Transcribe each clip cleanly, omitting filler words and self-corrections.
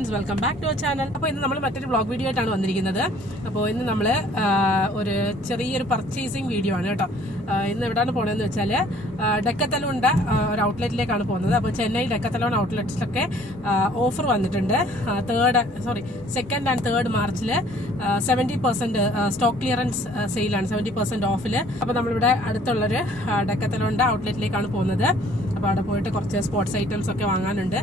Friends, welcome back to our channel. അപ്പോൾ ഇന്ന് നമ്മൾ മറ്റൊരു വ്ളോഗ് വീഡിയോ ആയിട്ടാണ് വന്നിരിക്കുന്നത്. അപ്പോൾ ഇന്ന് നമ്മൾ ഒരു ചെറിയൊരു പർച്ചേസിങ് വീഡിയോ ആണ് കേട്ടോ. ഇന്ന് എവിടെയാണ് പോകണമെന്ന് വെച്ചാൽ ഡെക്കത്തലോണിൻ്റെ ഒരു ഔട്ട്ലെറ്റിലേക്കാണ് പോകുന്നത്. അപ്പോൾ ചെന്നൈ ഡെക്കത്തലോൺ ഔട്ട്ലെറ്റ്സിലൊക്കെ ഓഫർ വന്നിട്ടുണ്ട്. സെക്കൻഡ് ആൻഡ് തേർഡ് മാർച്ചിൽ 70% സ്റ്റോക്ക് ക്ലിയറൻസ് സെയിലാണ്, 70% ഓഫിൽ. അപ്പോൾ നമ്മളിവിടെ അടുത്തുള്ളൊരു ഡെക്കത്തലോണിൻ്റെ ഔട്ട്ലെറ്റിലേക്കാണ് പോകുന്നത്. അപ്പോൾ അവിടെ പോയിട്ട് കുറച്ച് സ്പോർട്സ് ഐറ്റംസ് ഒക്കെ വാങ്ങാനുണ്ട്.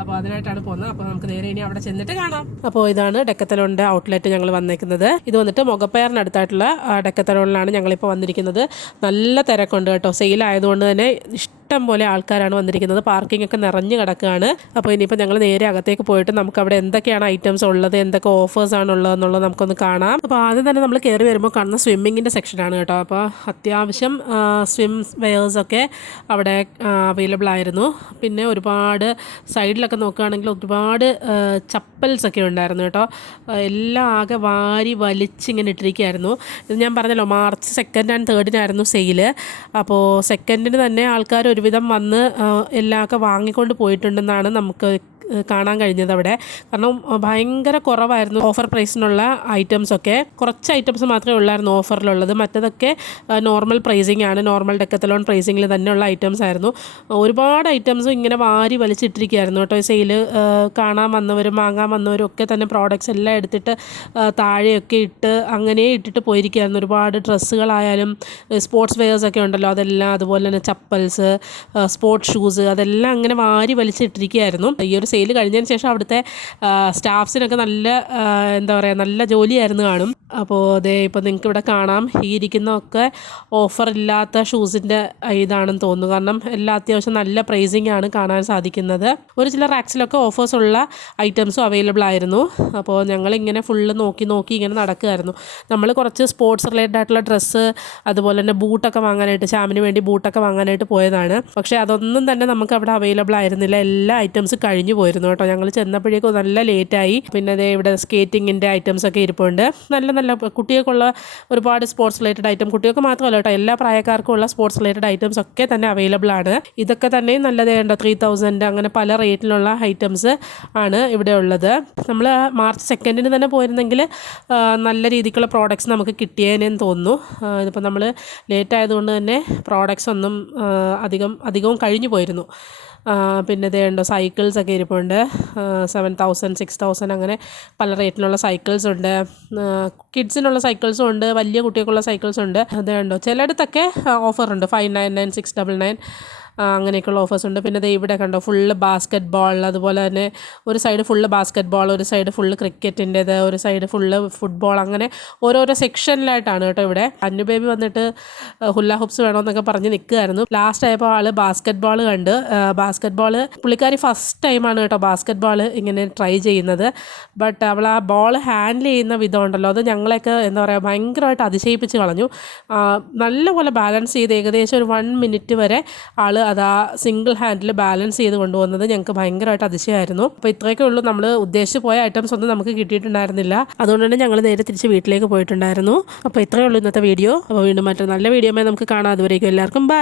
അപ്പോൾ അതിനായിട്ടാണ് പോകുന്നത്. അപ്പോൾ നമുക്ക് നേരെ ഇനി അവിടെ ചെന്നിട്ട് കാണാം. അപ്പോൾ ഇതാണ് ഡെക്കത്തലോണിൻ്റെ ഔട്ട്ലെറ്റ് ഞങ്ങൾ വന്നേക്കുന്നത്. ഇത് വന്നിട്ട് മൊഗപ്പയറിനടുത്തായിട്ടുള്ള ഡെക്കത്തലോണിലാണ് ഞങ്ങളിപ്പോൾ വന്നിരിക്കുന്നത്. നല്ല തിരക്കുണ്ട് കേട്ടോ. സെയിലായതുകൊണ്ട് തന്നെ ഇഷ്ടം പോലെ ആൾക്കാരാണ് വന്നിരിക്കുന്നത്. പാർക്കിംഗ് ഒക്കെ നിറഞ്ഞു കിടക്കുകയാണ്. അപ്പോൾ ഇനിയിപ്പോൾ ഞങ്ങൾ നേരെ അകത്തേക്ക് പോയിട്ട് നമുക്ക് അവിടെ എന്തൊക്കെയാണ് ഐറ്റംസ് ഉള്ളത്, എന്തൊക്കെ ഓഫേഴ്സ് ആണ് ഉള്ളതെന്നുള്ളത് നമുക്കൊന്ന് കാണാം. അപ്പോൾ ആദ്യം തന്നെ നമ്മൾ കയറി വരുമ്പോൾ കാണുന്ന സ്വിമ്മിങ്ങിൻ്റെ സെക്ഷനാണ് കേട്ടോ. അപ്പോൾ അത്യാവശ്യം സ്വിം വെയേഴ്സൊക്കെ അവിടെ അവൈലബിൾ ആയിരുന്നു. പിന്നെ ഒരുപാട് സൈഡിലൊക്കെ നോക്കുകയാണെങ്കിൽ ഒരുപാട് ചപ്പൽസ് ഒക്കെ ഉണ്ടായിരുന്നു കേട്ടോ. എല്ലാം ആകെ വാരി വലിച്ചിങ്ങനെ ഇട്ടിരിക്കുകയായിരുന്നു. ഇത് ഞാൻ പറഞ്ഞല്ലോ, മാർച്ച് 2 and 3 സെയില്. അപ്പോൾ സെക്കൻഡിന് തന്നെ ആൾക്കാർ ഒരുവിധം വന്ന് എല്ലാമൊക്കെ വാങ്ങിക്കൊണ്ട് പോയിട്ടുണ്ടെന്നാണ് നമുക്ക് കാണാൻ കഴിഞ്ഞത് അവിടെ. കാരണം ഭയങ്കര കുറവായിരുന്നു ഓഫർ പ്രൈസിനുള്ള ഐറ്റംസൊക്കെ. കുറച്ച് ഐറ്റംസ് മാത്രമേ ഉള്ളായിരുന്നു ഓഫറിലുള്ളത്. മറ്റതൊക്കെ നോർമൽ പ്രൈസിങ് ആണ്, നോർമൽ ഡെക്കത്തലോൺ പ്രൈസിങ്ങിൽ തന്നെയുള്ള ഐറ്റംസ് ആയിരുന്നു. ഒരുപാട് ഐറ്റംസും ഇങ്ങനെ വാരി വലിച്ചിട്ടിരിക്കുകയായിരുന്നു കേട്ടോ. സെയിൽ കാണാൻ വന്നവരും വാങ്ങാൻ വന്നവരും ഒക്കെ തന്നെ പ്രോഡക്റ്റ്സ് എല്ലാം എടുത്തിട്ട് താഴെയൊക്കെ ഇട്ട് അങ്ങനെ ഇട്ടിട്ട് പോയിരിക്കുകയായിരുന്നു. ഒരുപാട് ഡ്രസ്സുകളായാലും സ്പോർട്സ് വെയേഴ്സൊക്കെ ഉണ്ടല്ലോ, അതെല്ലാം, അതുപോലെ തന്നെ ചപ്പൽസ്, സ്പോർട്സ് ഷൂസ്, അതെല്ലാം അങ്ങനെ വാരി വലിച്ചിട്ടിരിക്കുകയായിരുന്നു. ഈ ഒരു സെയിൽ കഴിഞ്ഞതിന് ശേഷം അവിടുത്തെ സ്റ്റാഫ്സിനൊക്കെ നല്ല നല്ല ജോലിയായിരുന്നു കാണും. അപ്പോൾ അതേ ഇപ്പോൾ നിങ്ങൾക്ക് ഇവിടെ കാണാം, ഈ ഇരിക്കുന്നതൊക്കെ ഓഫർ ഇല്ലാത്ത ഷൂസിൻ്റെ ഇതാണെന്ന് തോന്നുന്നു. കാരണം എല്ലാം അത്യാവശ്യം നല്ല പ്രൈസിങ് ആണ് കാണാൻ സാധിക്കുന്നത്. ഒരു ചില റാക്സിലൊക്കെ ഓഫേഴ്സ് ഉള്ള ഐറ്റംസും അവൈലബിൾ ആയിരുന്നു. അപ്പോൾ ഞങ്ങളിങ്ങനെ ഫുള്ള് നോക്കി ഇങ്ങനെ നടക്കുമായിരുന്നു. നമ്മൾ കുറച്ച് സ്പോർട്സ് റിലേറ്റഡ് ആയിട്ടുള്ള ഡ്രസ്സ്, അതുപോലെ തന്നെ ബൂട്ടൊക്കെ വാങ്ങാനായിട്ട്, ശ്യാമിന് വേണ്ടി ബൂട്ടൊക്കെ വാങ്ങാനായിട്ട് പോയതാണ്. പക്ഷേ അതൊന്നും തന്നെ നമുക്ക് അവിടെ അവൈലബിൾ ആയിരുന്നില്ല. എല്ലാ ഐറ്റംസ് കഴിഞ്ഞു പോയിരുന്നു കേട്ടോ. ഞങ്ങൾ ചെന്നപ്പോഴേക്കും നല്ല ലേറ്റായി. പിന്നെ അതേ ഇവിടെ സ്കേറ്റിങ്ങിൻ്റെ ഐറ്റംസ് ഒക്കെ ഇരിപ്പുണ്ട്. നല്ല കുട്ടികൾക്കുള്ള ഒരുപാട് സ്പോർട്സ് റിലേറ്റഡ് ഐറ്റം, കുട്ടികൾക്ക് മാത്രമല്ല കേട്ടോ, എല്ലാ പ്രായക്കാർക്കും ഉള്ള സ്പോർട്സ് റിലേറ്റഡ് ഐറ്റംസ് ഒക്കെ തന്നെ അവൈലബിൾ ആണ്. ഇതൊക്കെ തന്നെ നല്ലതേണ്ടോ, 3000 അങ്ങനെ പല റേറ്റിലുള്ള ഐറ്റംസ് ആണ് ഇവിടെ ഉള്ളത്. നമ്മൾ മാർച്ച് 2 തന്നെ പോയിരുന്നെങ്കിൽ നല്ല രീതിക്കുള്ള പ്രോഡക്റ്റ്സ് നമുക്ക് കിട്ടിയേനെന്ന് തോന്നുന്നു. ഇതിപ്പോൾ നമ്മൾ ലേറ്റ് ആയതുകൊണ്ട് തന്നെ പ്രോഡക്റ്റ്സ് ഒന്നും അധികവും കഴിഞ്ഞു പോയിരുന്നു. പിന്നെ ഇതേണ്ടോ സൈക്കിൾസൊക്കെ ഇരിപ്പുണ്ട്. 7000, 6000 അങ്ങനെ പല റേറ്റിലുള്ള സൈക്കിൾസ് ഉണ്ട്. കിഡ്സിനുള്ള സൈക്കിൾസും ഉണ്ട്, വലിയ കുട്ടികൾക്കുള്ള സൈക്കിൾസും ഉണ്ട്. അതേണ്ടോ ചിലയിടത്തൊക്കെ ഓഫറുണ്ട്, 599, 699 അങ്ങനെയൊക്കെയുള്ള ഓഫേഴ്സ് ഉണ്ട്. പിന്നെ ഇവിടെ കണ്ടോ ഫുള്ള് ബാസ്ക്കറ്റ് ബോൾ, അതുപോലെ തന്നെ ഒരു സൈഡ് ഫുള്ള് ബാസ്ക്കറ്റ് ബോൾ, ഒരു സൈഡ് ഫുള്ള് ക്രിക്കറ്റിൻ്റേത്, ഒരു സൈഡ് ഫുള്ള് ഫുട്ബോൾ, അങ്ങനെ ഓരോരോ സെക്ഷനിലായിട്ടാണ് കേട്ടോ. ഇവിടെ അന്നു ബേബി വന്നിട്ട് ഹുല്ല ഹുപ്സ് വേണമെന്നൊക്കെ പറഞ്ഞ് നിൽക്കുമായിരുന്നു. ലാസ്റ്റ് ആയപ്പോൾ ആൾ ബാസ്ക്കറ്റ് ബോൾ കണ്ട്. ബാസ്ക്കറ്റ് ബോൾ പുള്ളിക്കാരി ഫസ്റ്റ് ടൈമാണ് കേട്ടോ ബാസ്ക്കറ്റ് ബോൾ ഇങ്ങനെ ട്രൈ ചെയ്യുന്നത്. ബട്ട് അവൾ ആ ബോൾ ഹാൻഡിൽ ചെയ്യുന്ന വിധം ഉണ്ടല്ലോ, അത് ഞങ്ങളെയൊക്കെ ഭയങ്കരമായിട്ട് അതിശയിപ്പിച്ച് കളഞ്ഞു. നല്ലപോലെ ബാലൻസ് ചെയ്ത് ഏകദേശം ഒരു 1 minute വരെ ആൾ അത് ആ സിംഗിൾ ഹാൻഡിൽ ബാലൻസ് ചെയ്ത് കൊണ്ടുവന്നത് ഞങ്ങൾക്ക് ഭയങ്കരമായിട്ട് അതിശയമായിരുന്നു. അപ്പോൾ ഇത്രയൊക്കെ ഉള്ളൂ, നമ്മൾ ഉദ്ദേശിച്ച് പോയ ഐറ്റംസ് ഒന്നും നമുക്ക് കിട്ടിയിട്ടുണ്ടായിരുന്നില്ല. അതുകൊണ്ട് തന്നെ ഞങ്ങൾ നേരെ തിരിച്ച് വീട്ടിലേക്ക് പോയിട്ടുണ്ടായിരുന്നു. അപ്പോൾ ഇത്രയേ ഉള്ളൂ ഇന്നത്തെ വീഡിയോ. അപ്പോൾ വീണ്ടും മറ്റൊരു നല്ല വീഡിയോമായി നമുക്ക് കാണാം. അതുവരേക്കും എല്ലാവർക്കും ബൈ.